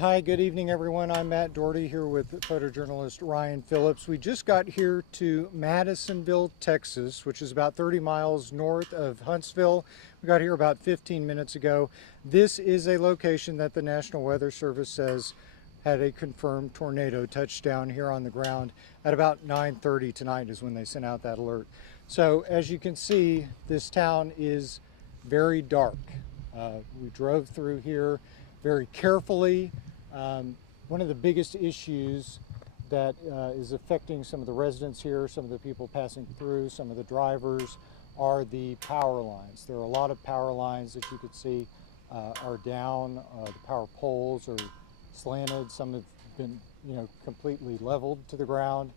Hi, good evening, everyone. I'm Matt Dougherty here with photojournalist Ryan Phillips. We just got here to Madisonville, Texas, which is about 30 miles north of Huntsville. We got here about 15 minutes ago. This is a location that the National Weather Service says had a confirmed tornado touchdown here on the ground at about 9:30 tonight is when they sent out that alert. So as you can see, this town is very dark. We drove through here very carefully. One of the biggest issues that is affecting some of the residents here, some of the people passing through, some of the drivers, are the power lines. There are a lot of power lines that you could see are down. The power poles are slanted. Some have been, completely leveled to the ground.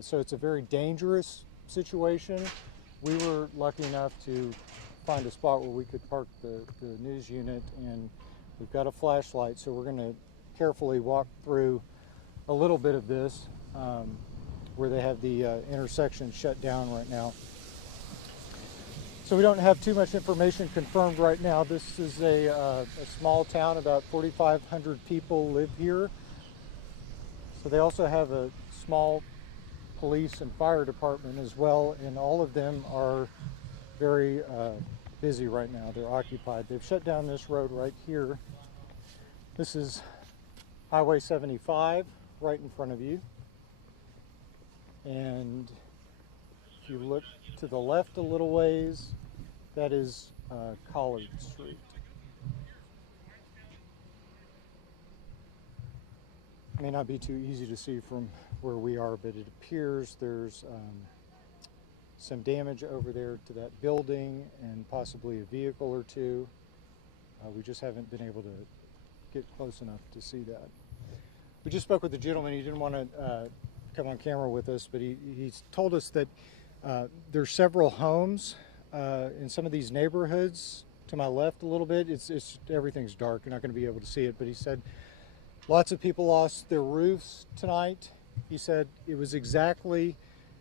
So it's a very dangerous situation. We were lucky enough to find a spot where we could park the news unit, and we've got a flashlight, so we're going to carefully walk through a little bit of this where they have the intersection shut down right now. So we don't have too much information confirmed right now. This is a small town, about 4,500 people live here. So they also have a small police and fire department as well, and all of them are very busy right now. They're occupied. They've shut down this road right here. This is Highway 75 right in front of you. And if you look to the left a little ways, that is Collard Street. It may not be too easy to see from where we are, but it appears there's some damage over there to that building and possibly a vehicle or two. We just haven't been able to get close enough to see that. We just spoke with the gentleman. He didn't want to come on camera with us, but he's told us that there's several homes in some of these neighborhoods. To my left a little bit, everything's dark. You're not going to be able to see it, but he said lots of people lost their roofs tonight. He said it was exactly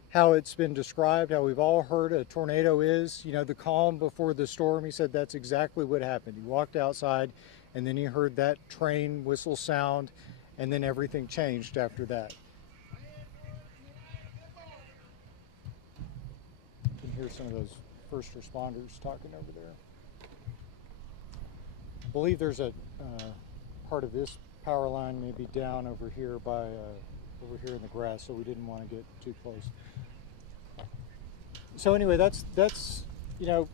how it's been described, how we've all heard a tornado is, the calm before the storm. He said that's exactly what happened. He walked outside and then he heard that train whistle sound, and then everything changed after that. You can hear some of those first responders talking over there. I believe there's a part of this power line maybe down over here by over here in the grass, so we didn't want to get too close. So anyway, that's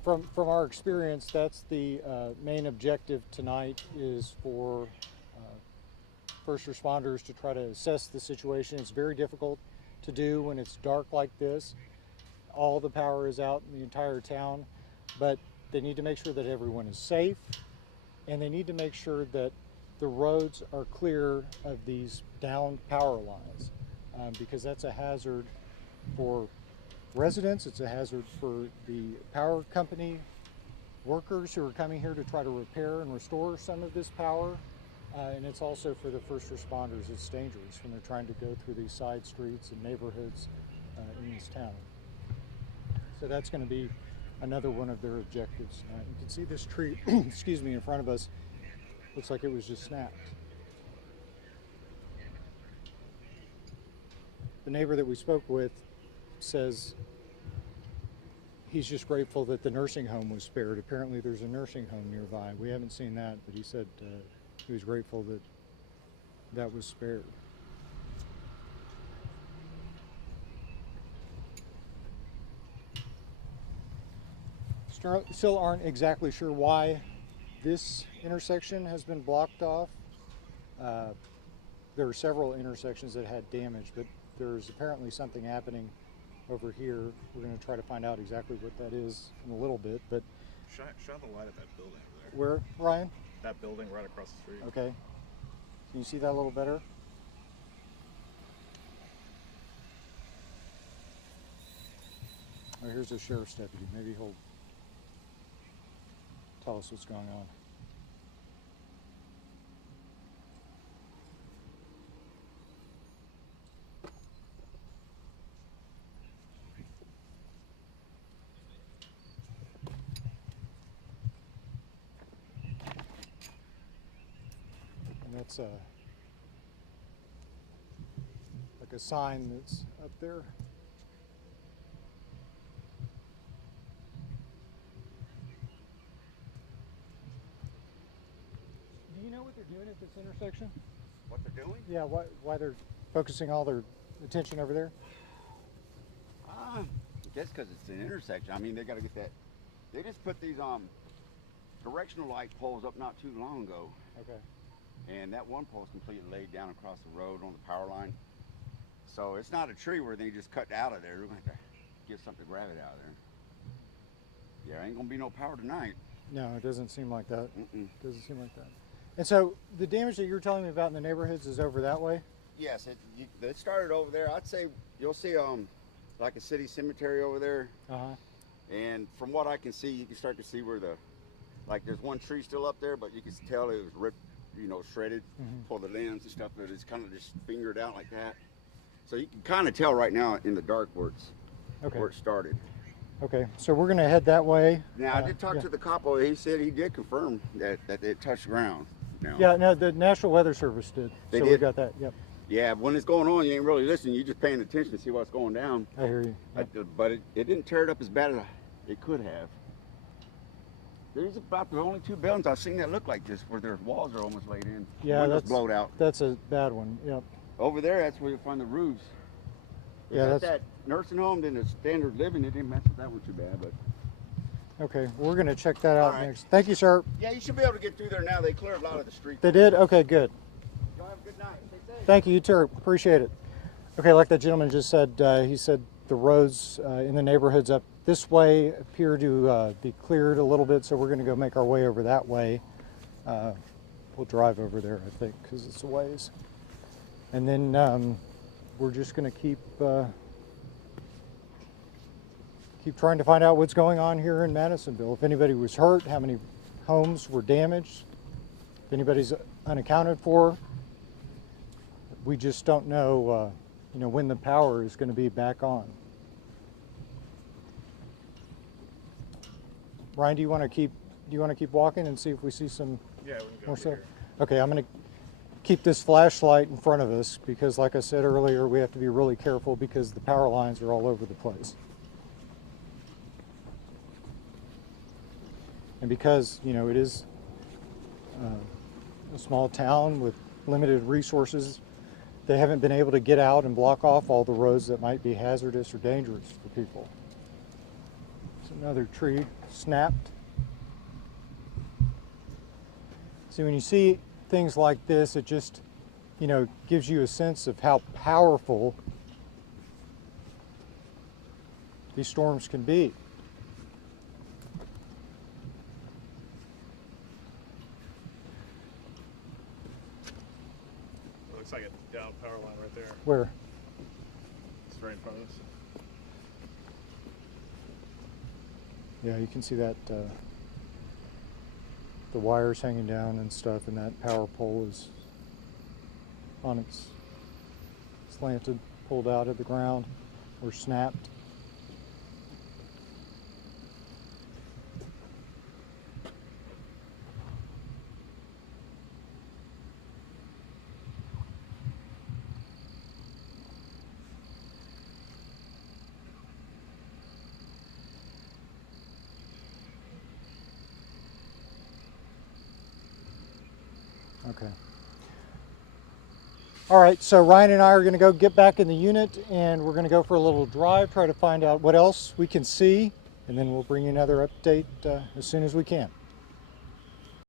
from our experience, that's the main objective tonight, is for first responders to try to assess the situation. It's very difficult to do when it's dark like this. All the power is out in the entire town, but they need to make sure that everyone is safe, and they need to make sure that the roads are clear of these downed power lines, because that's a hazard for residents. It's a hazard for the power company workers who are coming here to try to repair and restore some of this power, and it's also for the first responders. It's dangerous when they're trying to go through these side streets and neighborhoods in this town. So that's going to be another one of their objectives. You can see this tree excuse me, in front of us. Looks like it was just snapped. The neighbor that we spoke with says he's just grateful that the nursing home was spared. Apparently there's a nursing home nearby. We haven't seen that, but he said he was grateful that that was spared. Still aren't exactly sure why this intersection has been blocked off. There are several intersections that had damage, but there's apparently something happening over here. We're going to try to find out exactly what that is in a little bit. But shine the light at that building over there. Where, Ryan? That building right across the street. Okay. Can you see that a little better? Oh, here's the sheriff's deputy. Maybe he'll tell us what's going on. that's like a sign that's up there. Do you know what they're doing at this intersection? What they're doing? Yeah, why they're focusing all their attention over there? I guess because it's an intersection. I mean, they got to get that. They just put these directional light poles up not too long ago. Okay. And that one pole's completely laid down across the road on the power line. So it's not a tree where they just cut out of there. We're going to have to get something to grab it out of there. Yeah, ain't going to be no power tonight. No, it doesn't seem like that. Doesn't seem like that. And so the damage that you were telling me about in the neighborhoods is over that way? Yes, it started over there. I'd say you'll see like a city cemetery over there. Uh-huh. And from what I can see, you can start to see where like there's one tree still up there, but you can tell it was ripped, you know, shredded for the limbs and stuff, but it's kind of just fingered out like that. So you can kind of tell right now in the dark where it started. Okay, so we're going to head that way. Now, I did talk to the capo. He said he did confirm that it touched ground. Now. Yeah, no, the National Weather Service did. They so did? We got that, yep. Yeah, when it's going on, you ain't really listening. You're just paying attention to see what's going down. I hear you. Yep. But it didn't tear it up as bad as it could have. There's about the only two buildings I've seen that look like this, where their walls are almost laid in. Yeah, windows blowed out. That's a bad one, yep. Over there, that's where you find the roofs. Yeah, that's that nursing home, then the standard living, it didn't mess with that one too bad, but. Okay, we're going to check that out right. next. Thank you, sir. Yeah, you should be able to get through there now. They cleared a lot of the street. They did? Okay, good. Y'all have a good night. Stay safe. Thank you, you too. Appreciate it. Okay, like that gentleman just said, he said the roads in the neighborhoods up this way appear to be cleared a little bit, so we're going to go make our way over that way. We'll drive over there, I think, because it's a ways. And then we're just going to keep trying to find out what's going on here in Madisonville. If anybody was hurt, how many homes were damaged, if anybody's unaccounted for. We just don't know, when the power is going to be back on. Ryan, do you want to keep walking and see if we see some Yeah, we can go more over stuff? here. Okay, I'm going to keep this flashlight in front of us because, like I said earlier, we have to be really careful because the power lines are all over the place. And because, it is a small town with limited resources, they haven't been able to get out and block off all the roads that might be hazardous or dangerous for people. There's another tree snapped. See, when you see things like this, it just, gives you a sense of how powerful these storms can be. Looks like a down power line right there. Where? It's right in front of us. Yeah, you can see that the wires hanging down and stuff, and that power pole is on its slanted, pulled out of the ground, or snapped. Okay. All right, so Ryan and I are going to go get back in the unit, and we're going to go for a little drive, try to find out what else we can see, and then we'll bring you another update as soon as we can.